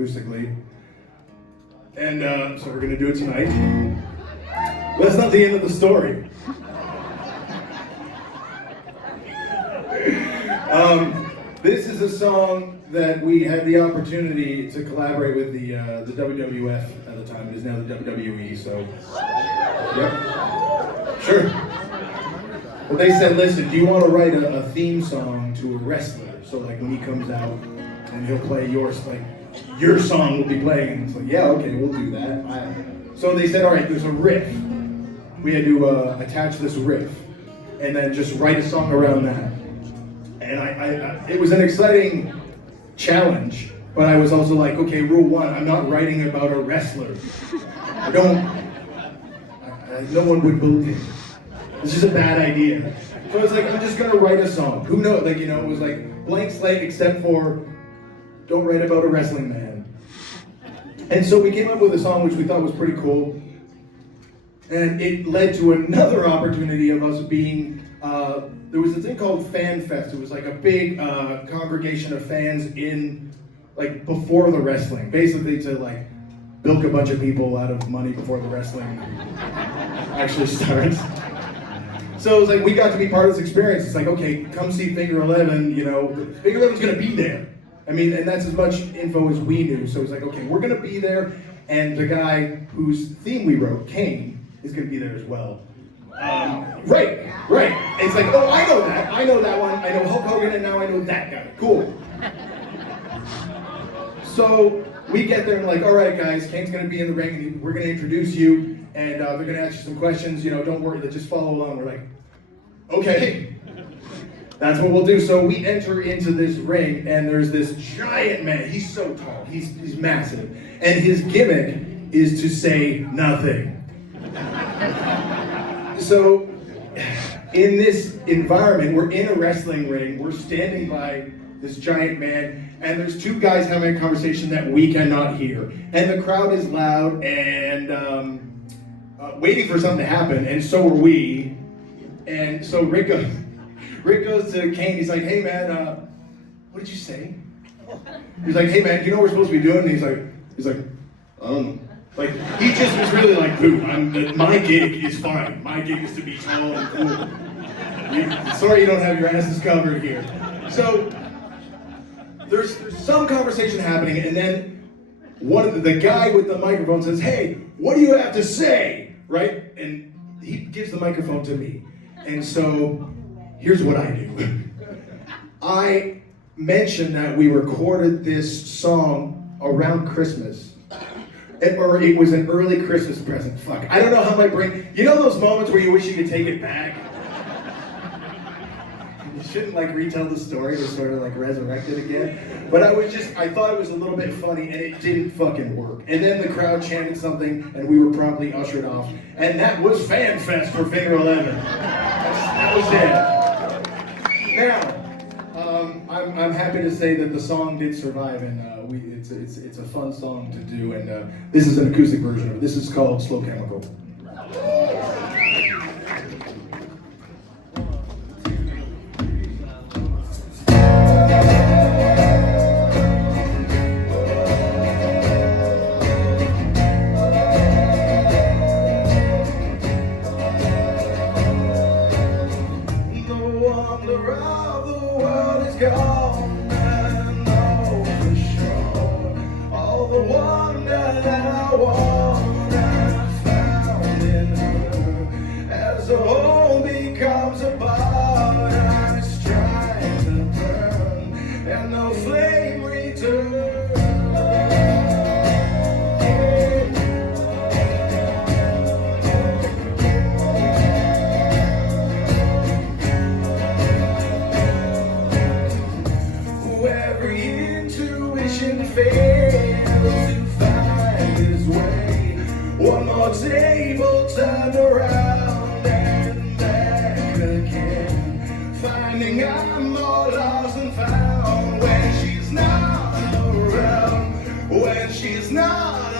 acoustically. And so we're going to do it tonight. But that's not the end of the story. This is a song that we had the opportunity to collaborate with the WWF at the time. It is now the WWE, so... Yep. Sure. But they said, listen, do you want to write a theme song to a wrestler? So like when he comes out and he'll play yours, like your song will be playing. And it's like, yeah, okay, we'll do that. So they said, all right, there's a riff. We had to attach this riff and then just write a song around that. And it was an exciting challenge, but I was also like, okay, rule one, I'm not writing about a wrestler. No one would believe it. It's just a bad idea. So I was like, I'm just gonna write a song. Who knows? Like, you know, it was like blank slate except for don't write about a wrestling man. And so we came up with a song which we thought was pretty cool. And it led to another opportunity of us being, there was a thing called Fan Fest. It was like a big congregation of fans in, like, before the wrestling. Basically to, like, bilk a bunch of people out of money before the wrestling actually starts. So it was like, we got to be part of this experience. It's like, okay, come see Finger 11, you know. Finger 11's gonna be there. I mean, and that's as much info as we knew. So it was like, okay, we're gonna be there. And the guy whose theme we wrote, Kane, is gonna be there as well. Right. It's like, oh, I know that one. I know Hulk Hogan, and now I know that guy. Cool. So we get there and like, all right, guys, Kane's gonna be in the ring, and we're gonna introduce you, and they're gonna ask you some questions. You know, don't worry, just follow along. We're like, okay, that's what we'll do. So we enter into this ring, and there's this giant man. He's so tall. He's massive, and his gimmick is to say nothing. So, in this environment, we're in a wrestling ring, we're standing by this giant man, and there's two guys having a conversation that we cannot hear. And the crowd is loud and waiting for something to happen, and so are we. And so Rick goes to Kane, he's like, hey man, what did you say? He's like, hey man, you know what we're supposed to be doing? And he's like, Like, he just was really like, dude, my gig is fine. My gig is to be tall and cool. Sorry you don't have your asses covered here. So, there's some conversation happening, and then the guy with the microphone says, hey, what do you have to say? Right? And he gives the microphone to me. And so, here's what I do. I mentioned that we recorded this song around Christmas. Or it was an early Christmas present. Fuck. I don't know how my brain... You know those moments where you wish you could take it back? You shouldn't like retell the story to sort of like resurrect it again. But I thought it was a little bit funny, and it didn't fucking work. And then the crowd chanted something, and we were promptly ushered off. And that was Fan Fest for Finger 11. That was it. Now, I'm happy to say that the song did survive, and it's a fun song to do, and this is an acoustic version of it. This is called Slow Chemical. The wonder of the world is gone. The wonder that I want I've found in her. As the whole becomes a part, I'm trying to burn, and no flame returns. Every intuition fails to find his way. One more table turned around and back again, finding I'm more lost and found when she's not around. When she's not